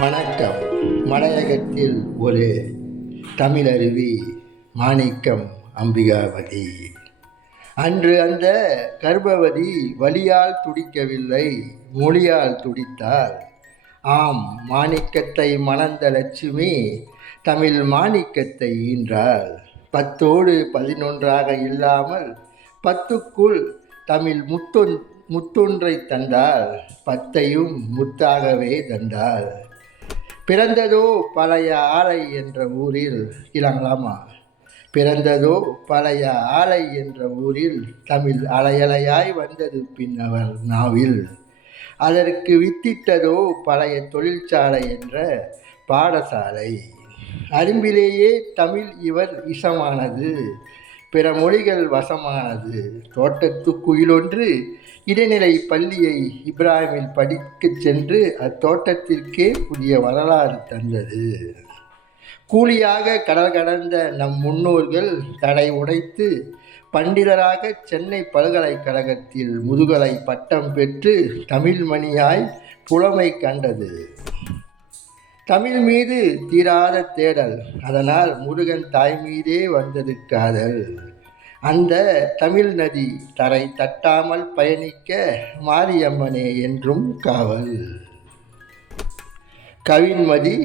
வணக்கம். மலையகத்தில் ஒரு தமிழருவி மாணிக்கம் அம்பிகாவதி. அன்று அந்த கர்ப்பவதி வலியால் துடிக்கவில்லை மொழியால் துடித்தால் ஆம் மாணிக்கத்தை மணந்த லட்சுமி தமிழ் மாணிக்கத்தை ஈன்றாள். பத்தோடு பதினொன்றாக இல்லாமல் பத்துக்குள் தமிழ் முத்தொன் முத்தொன்றை தந்தால் பத்தையும் முத்தாகவே தந்தாள். பிறந்ததோ பழைய ஆலை என்ற ஊரில் இளங்கலாமா? பிறந்ததோ பழைய ஆலை என்ற ஊரில் தமிழ் அலையலையாய் வந்தது பின்னவர் நாவில். அதற்கு வித்திட்டதோ பழைய தொழிற்சாலை என்ற பாடசாலை. அரும்பிலேயே தமிழ் இவர் இசமானது. பிற மொழிகள் வசமானது. தோட்டத்து குயிலொன்று இடைநிலை பள்ளியை இப்ராஹிமில் படிக்கச் சென்று அத்தோட்டத்திற்கே புதிய வரலாறு தந்தது. கூலியாக கடல் கடந்த நம் முன்னோர்கள் தடை உடைத்து பண்டிதராக சென்னை பல்கலைக்கழகத்தில் முதுகலை பட்டம் பெற்று தமிழ் மணியாய் புலமை கண்டது. தமிழ் மீது தீராத தேடல். அதனால் முருகன் தாய் மீதே வந்தது காதல். அந்த தமிழ் நதி தரை தட்டாமல் பயணிக்க மாரியம்மனே என்றும் காவல். கவின்மதி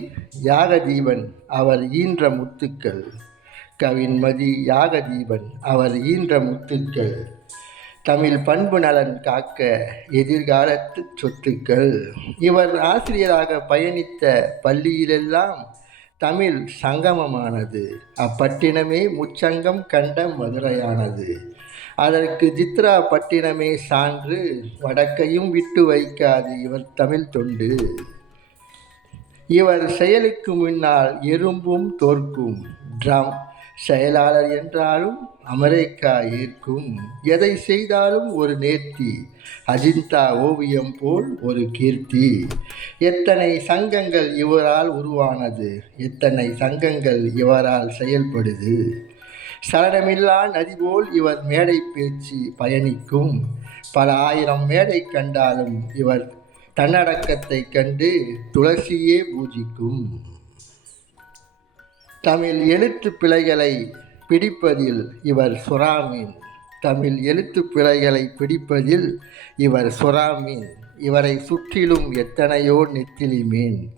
யாகதீபன் அவர் ஈன்ற முத்துக்கள். கவின்மதி யாகதீபன் அவர் ஈன்ற முத்துக்கள். தமிழ் பண்பு நலன் காக்க எதிர்காலத்து சொத்துக்கள். இவர் ஆசிரியராக பயணித்த பள்ளியிலெல்லாம் தமிழ் சங்கமமானது. அப்பட்டினமே முச்சங்கம் கண்ட மதுரையானது. அதற்கு ஜித்ரா பட்டினமே சான்று வடக்கையும் விட்டு வைக்காது இவர் தமிழ் தொண்டு. இவர் செயலுக்கு முன்னால் எறும்பும் தோற்கும். ட்ரம் செயலாளர் என்றாலும் அமெரிக்கா ஏற்கும். எதை செய்தாலும் ஒரு நேர்த்தி அஜிந்தா ஓவியம் போல் ஒரு கீர்த்தி. எத்தனை சங்கங்கள் இவரால் உருவானது எத்தனை சங்கங்கள் இவரால் செயல்படுது. சரணமில்லா நதி போல் இவர் மேடை பேச்சு பயணிக்கும். பல ஆயிரம் மேடை கண்டாலும் இவர் தன்னடக்கத்தை கண்டு துளசியே பூஜிக்கும். தமிழ் எழுத்து பிழைகளை பிடிப்பதில் இவர் சுறாமீன். தமிழ் எழுத்து பிழைகளை பிடிப்பதில் இவர் சுறாமீன். இவரை சுற்றிலும் எத்தனையோ நெத்திலி மீன்.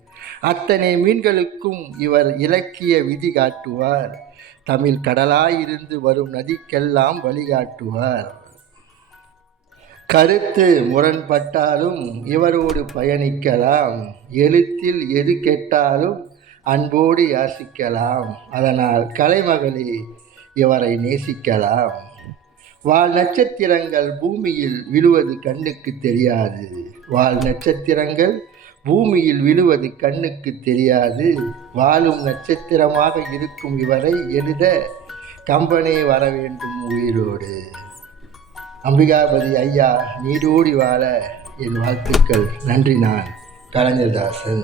அத்தனை மீன்களுக்கும் இவர் இலக்கிய விதி காட்டுவார். தமிழ் கடலாயிருந்து வரும் நதிக்கெல்லாம் வழிகாட்டுவார் கருத்து முரண்பட்டாலும் இவரோடு பயணிக்கலாம். எழுத்தில் எது கெட்டாலும் அன்போடு யாசிக்கலாம். அதனால் கலைமகளே இவரை நேசிக்கலாம். வால் நட்சத்திரங்கள் பூமியில் விழுவது கண்ணுக்கு தெரியாது. வால் நட்சத்திரங்கள் பூமியில் விழுவது கண்ணுக்கு தெரியாது. வாழும் நட்சத்திரமாக இருக்கும் இவரை எழுத கம்பனே வர வேண்டும் உயிரோடு. அம்பிகாபதி ஐயா நீடோடி வாழ என் வாழ்த்துக்கள். நன்றி நான் கலைஞர்தாசன்.